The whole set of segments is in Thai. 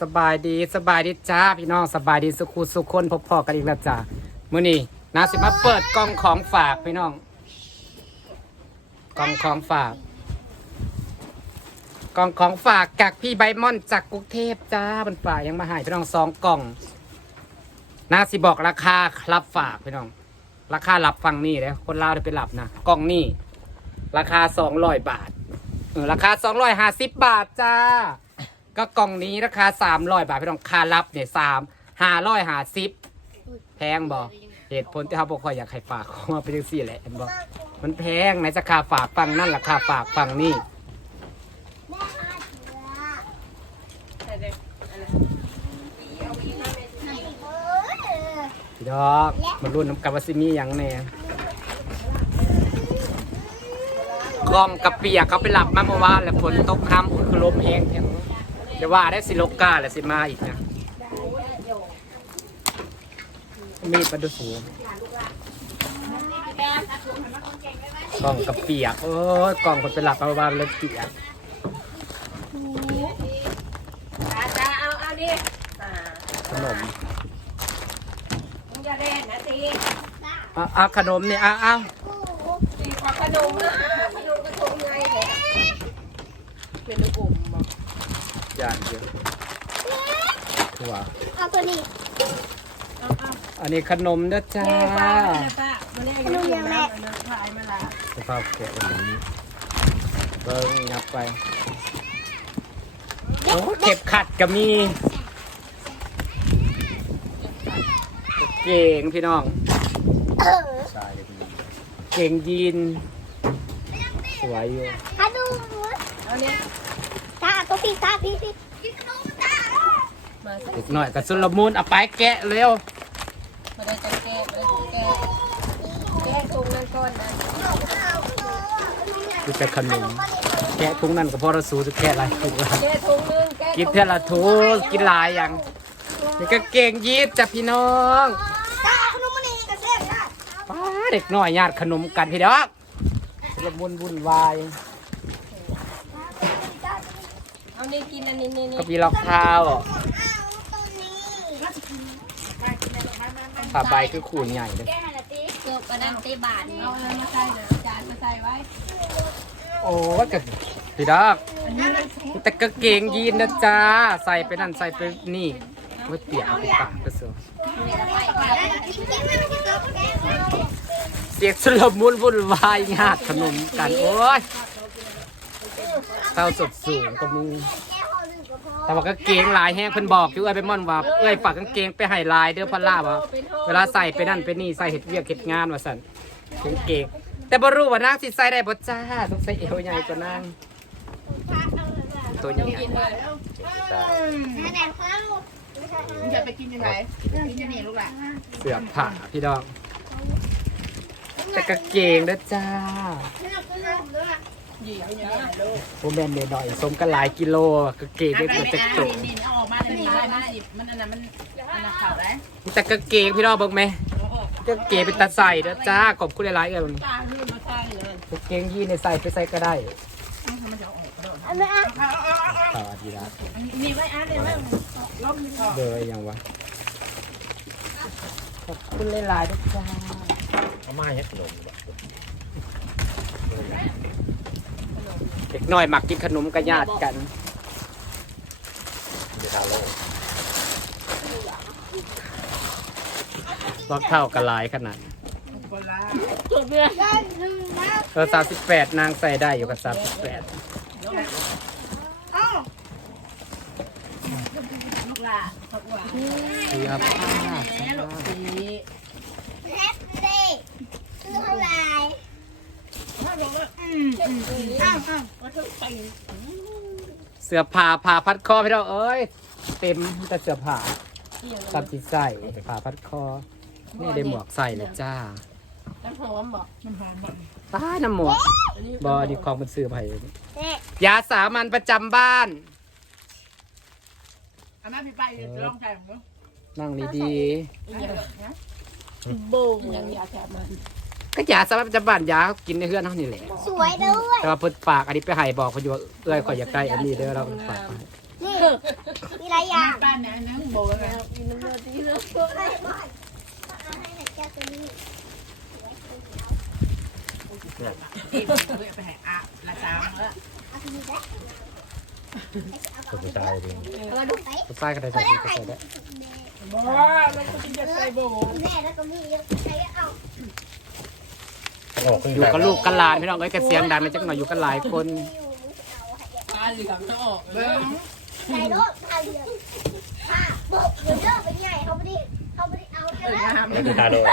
สบายดีสบายดีจ้าพี่น้องสบายดีสุขุสุขคนพบพอกันอีกแล้วจ้ามื้อนี้นาสิมาเปิดกล่องของฝากพี่น้องกล่องของฝากกล่องของฝากจากพี่ใบมอนจากกรุงเทพจ้าบนฝากยังมาใหายพี่น้องสองกล่องนาสิบอกราคารับฝากพี่น้อง ราคารับฟังนี่เลยคนลาวได้ไปรับนะกล่องนี่ราคาสองร้อยบาทเออราคาสองร้อยห้าสิบบาทจ้า ก็กล่องนี้ราคาสามร้อยบาทพี่น้องคารับเนี่ยสามห้าร้อยห้าสิบแพงบอเหตุผลที่เขาบอกว่าอยากให้ฝากขอมาเป็นจังสี่แหละเห็นบอมันแพงไหนจะค่าฝากฟังนั่นราคาฝากฟังนี่พี่ดอกมารุ่นน้ำกับวาซิมีอย่างแน่กล้องกระเปียกเขาไปหลับมาเมื่อวานแล้วฝนตกห้ำคือลมแห้ง เพียงเดี๋ยวว่าได้สิโลกาแล้วสิมาอีกนะมีดประดูสูงกล้องกระเปียก โอ้ยกล้องคนไปหลับมาเมื่อวานเลยเปียกจ้าจ้าเอาเอาดิอ่าขนมมึงอย่าเล่นนะตีเอาเอาขนมนี่เอาเอาตีขอขนมนะขนมกระทงไงเลยเป็นลูกอมบอก อ ย่างเดียวถั่วเอาตัวนี้เอาเอาอันนี้ขนมนะจ้าแม่ป้าแม่ป้ามาเล่นกันกินน้ำนะถ่ายมาละสภาพแกะแบบนี้เบิ้งยับไปโอ้เก็บขัดก็มีเก่งพี่น้องเออเก่งยีนสวยอยู่ถ้าดู เอาเนี่ยตาตัว พี่ตาพี่พี่กินขนมตามาสิอีกหน่อยกับสุลมูลเอาไปแกะเร็วมาได้จังแก้มาได้จังแก้แก้ถุงนั่นก่อนนะดูแต่ขนมแกะทุงนั่นก็พอเราสูจะแกะอะไรถูกแล้วแก้ถุงนึงแก้กินเท่าละทูกินหลายอย่างนี่ก็เก่งยีดจ้ะพี่น้องตาขนมมันนี่กระเซ็นได้ป้าเด็กน้อยญาติขนมกันพี่น้องละมุนวุ่นวาย เอานี่กินอันนี้นี่นี่ก็มีรองเท้าเอาตัวนี้ผ้าใบคือขูนใหญ่เลยแกหันตีเกือบกระดังตีบาทนี่เอาอะไรมาใส่เดี๋ยวจานมาใส่ไว้โอ้ยก็พี่น้องแต่กางเกงยีนนะจ้าใส่ไปนั่นใส่ไปนี่โอ้ยเปียกเอาไปปากก็เสือเสียงสุลมุนวุ่นวายญาติขนมกันโอ้ย เต้าสดสูงก็มี แต่ว่ากางเกงลายแห้งเพิ่นบอกอยู่เอ้ยไปม่อนว่าเอ้ยฝากกางเกงไปให้ลายเด้อพันล่าว่าเวลาใส่ไปนั่นไปนี่ใส่เห็ดเวียกเห็ดงานว่าสั่นกางเกง แต่บ่รู้ว่านางสิใส่ได้บ่จ้าต้องใส่เอวใหญ่กว่านางตัวใหญ่กินเลยแหนมข้าวมึงจะไปกินยังไงกินยังไงลูกหละเสื้อผ้าพี่ดองแต่กางเกงเด้อจ้า หยิบยังไงลูกโมแมนเดหน่อยสมกันหลายกิโลกางเกงนี่มันจะโจนี่เอาออกมาเลยนี่เลยมันหยิบมันอันนั้นมันมันนักข่าวได้แต่กางเกงพี่น้องเบิ่งไหมกางเกงเป็นตาใส่เด้อจ้าขอบคุณหลายๆเอ้ยตาลื่นมาใช่เลยกางเกงยีนในใส่ไปใส่ก็ได้มันจะออกกระโดดอันนี้ต่อดีรัสมีไว้อ่านเลยมั้งล้มออกเบอร์ยังวะขอบคุณหลายๆทุกจ้าเอามาเฮ็ดขนมบ่เด็กน้อยมักกินขนมกับญาติกันเดี๋ยวทาโลกรอบเท่ากันหลายขนาดคนละเออสามสิบแปดนางใส่ได้อยู่กับสามสิบแปดลูกหล่ะผักหวานดีครับ แล้วลูกสี แฮปปี้คือเท่าไหร่ อืมอ้าวอ้าวว่าทุกไป เสื้อผ้าผ้าพัดคอพี่เราเอ้ย เต็มแต่เสื้อผ้าตัดสิใส่ผ้าพัดคอนี่ได้หมวกใส่เลยจ้าน้ำหอมบอกมันหอมแบบป้าน้ำหมวกบอดีของมันซื้อไปเนี่ยยาสามัญประจำบ้านอันนั้นพี่ไปลองใจของมึงนั่งดีโบ่งยังอยากแถมมาๆ ก็ยาสามัญประจำบ้านยากินในเฮือนเท่านี่แหละสวยด้วยแต่ว่าเพิ่นฝากอันนี้ไปให้บอกเพิ่นอยู่ว่าเอ้ยขอยอยากได้อันนี้เด้อเราฝากมานี่มีหลายอย่างบ้านไหนนั่งโบนะให้บอยเอาให้หน่อยแก้วตัวนี้ไปหาอาละจางแล้วเอาตัวนี้ได้คนผู้ชายดีเอามาดูไปผู้ชายก็ได้ใส่ดีก็ใส่ได้บ่แล้วก็จะใส่โบแม่แล้วก็มีเยอะใช้เอา ออกขึ้นอยู่กับลูกกับหลานพี่น้องเอ้ยกระเสียงดังนะจักหน่อยอยู่กันหลายคนปลาเหลืองจะออกเบิ้งใส่รถใส่เยอะค่ะบอกเดี๋ยวเลิกไปใหญ่เขาไม่ได้เขาไม่ได้เอาเอแล้อวห้ามนี่คือตาโลม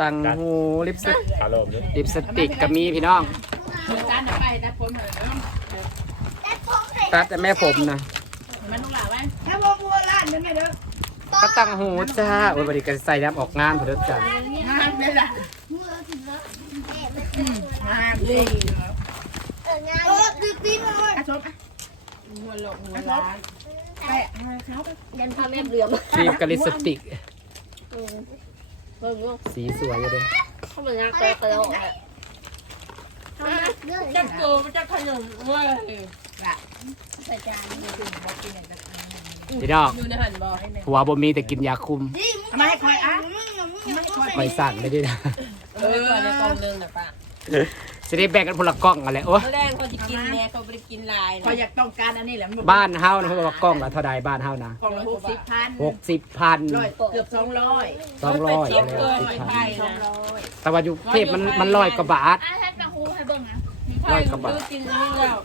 ตังหูลิปสติกตาโลมนี่ลิปสติกก็มีพี่น้องจานไปแต่ผมเหมือนแต่ผมใส่ตัดแต่แม่ผมนะมันลูกหลานไว้ถ้าบ่บัวล้านเป็นไงเด้อก็ตังหูจ้าโอ้ยบริการใส่น้ำออกงานเถอะจ้าห้ามเลยล่ะ มือถึงแล้วแม่ไม่ เป็นห้ามเอองานเออตีตีเลยอาชมอะหัวหลอกหัวล้านแปะเขายันพาแม่เหลือมครีมกับลิปสติกเบิ่งว่าสีสวยเลยเขาเป็นงานแต่เปล่าเขามาเรื่องจักโตมันจะขนมเว้ยใส่จานพี่น้องอยู่ในหันบ่หัวบ่มีแต่กินยาคุมทำไมคอยอะคอยสั่งได้ด้วยนะเออก่อนในกองนึงน่ะป้า สิได้แบ่งกันพนละกล้องอะไรโอ้เมื่อแรงเขาจะกินแม่เขาไปกินลายคอยอยากต้องการอันนี้แหละบ้านเฮานะเขาบอกว่ากล้องละเท่าใดบ้านเฮานะกล่องละหกสิบพันหกสิบพันร้อยเกือบสองร้อยสองร้อยเจ็บเกินสิบไปพันไทยสองนะร้อยแต่ว่าอยู่เทพมันมันร้อยกว่าบาทอาท่านมาฮูให้เบิ่งนะไทยซื้อกินนี่แล้ว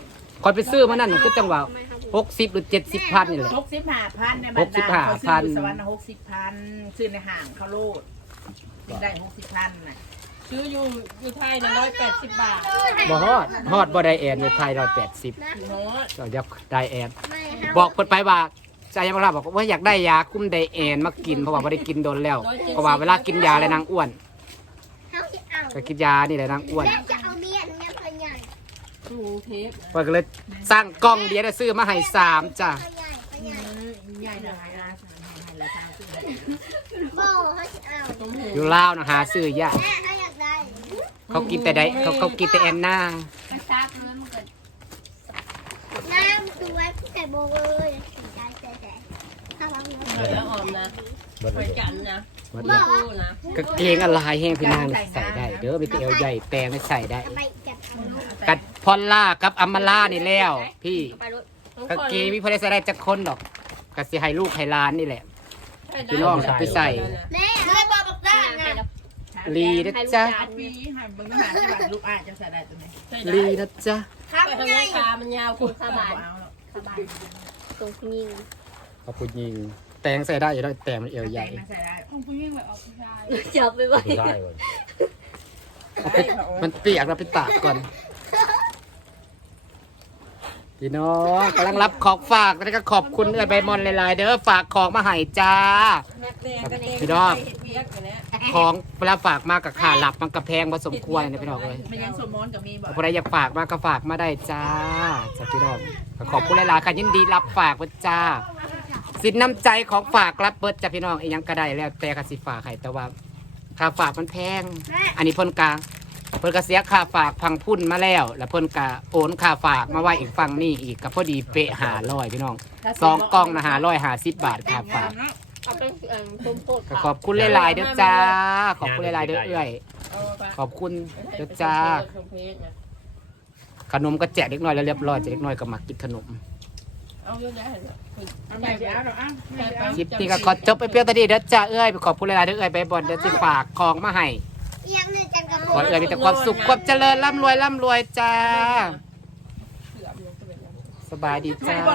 คอยไปซื้อมานั่นน่ะคือจังหวะหกสิบหรือเจ็ดสิบพันนี่แหละ หกสิบห้าพันในบรรดาเขาซื้อสวรรค์หกสิบพันซื้อในห้างเขาโลดได้หกสิบพันน่ะ ซื้ออยู่อยู่ไทยนะร้อยแปดสิบบาทบ่ฮอดฮอดบ่ได้แอนในไทยร้อยแปดสิบโหก็ยักได้แอนไม่ให้บอกเพิ่นไปว่าใจยังบ่รับบอกว่าอยากได้ยาคุมไดแอนมากินเพราะว่าบ่ได้กินโดนแล้วเพราะว่าเวลากินยาแล้วนางอ้วนเขาจะเอาก็กินยานี่แหละนางอ้วนแล้วจะเอาเมียหนูยังเคยใหญ่กรุงเทพเพิ่นก็เลยสร้างกล้องเดียวได้ซื้อมาให้สามจ้ะเคยใหญ่เคยใหญ่ใหญ่หน่อยนะราคาซื้อโบ้เขาจะเอาตรงหูอยู่ลาวนะหาซื้อยากแม่เขาอยากได้ เขากินแต่ไดเขาเขากินแต่แอนนามันซักเลยมันก็น้ำดูไว้ผู้แต่โบเลยสีใจแต่แต่ถ้าเราเงินแล้วออมนะเบิ้ลไปเลยกันนะหมดไม่แล้วรู้นะกางเกงอะไรแห้งพี่นางใส่ได้ เด้อมีแต่เอวใหญ่แต่ไม่ใส่ได้เอาไปจับเอาลูกกัดพอลล่ากับอัมมาล่านี่แล้ว พี่ไปรถกางเกงมีพอได้ใส่ได้จักคนดอกก็สิให้ลูกให้หล้านนี่แหละพี่น้องเอาไปใส่ แม่ไม่บอกกับด้านนะ ลีนะจ๊ะปีหันมึงหาจังหวัดลูกอาจะใส่ได้ตรงไหนลีนะจ๊ะครับไปทางไงนี้ขามันยาวคุณสบายเอาหรอกสบายตรงนี้ขอบคุณยิงแต่งใส่ได้อยู่แล้วแต่มันเอวใหญ่ใส่ได้จับไปไว้ผู้ชายก่อนเอาไปมันเปียกเราไปตากก่อน พี่น้องกำลังรับของฝากแล้วก็ขอบคุณเอื้อยใบมอนหลายๆเด้อฝากของมาให้จ้า พี่น้องของเวลาฝากมากับค่าหลับมันกระแพงผสมควรนะพี่น้องเลยมันยังสมมอนกับมีบอกใครอยากฝากมาก็ฝากมาได้จ้าจ้าพี่น้องก็ขอบคุณหลายๆค่ะยินดีรับฝากเบิดจ้า สินน้ำใจของฝากรับเบิดจ้าพี่น้องอีกยังก็ได้แล้วแต่กสิฝากให้แต่ว่าค่าฝากมันแพง อันนี้เพิ่นกา เพิ่นก็เสียค่าฝากพังพุ่นมาแล้ว แล้วเพิ่นกาโอนค่าฝากมาไว้อีกฝั่งนี่อีกก็พอดีเป๊ะหาร้อยพี่น้องสองกล่องนะหาร้อยหาสิบบาทค่าฝากเอาไปเอ่อต้มโพดก็ขอบคุณหลายๆเด้อจ้า ขอบคุณหลายๆเด้อเอื้อยขอบคุณเด้อจ้าขนมก็แจกเล็กน้อยแล้วเรียบร้อยแจกเล็กน้อยก็มากินขนม เอาเยอะแยะเลยเอาไปเดี๋ยวเอาหรอกอะคลิปนี้ก็ขอจบไปเพียงเท่านี้เด้อจ้าเอ้ยขอบคุณหลายๆเด้อเอ้ยไปบอลเด้อที่ฝากของมาให้ เอียงหนึ่งจันกระ ขโปอเอ้ยมีแต่ความสุขความเจริญร่ำรวยร่ำรวยจ้า สบายดีจ้าบอ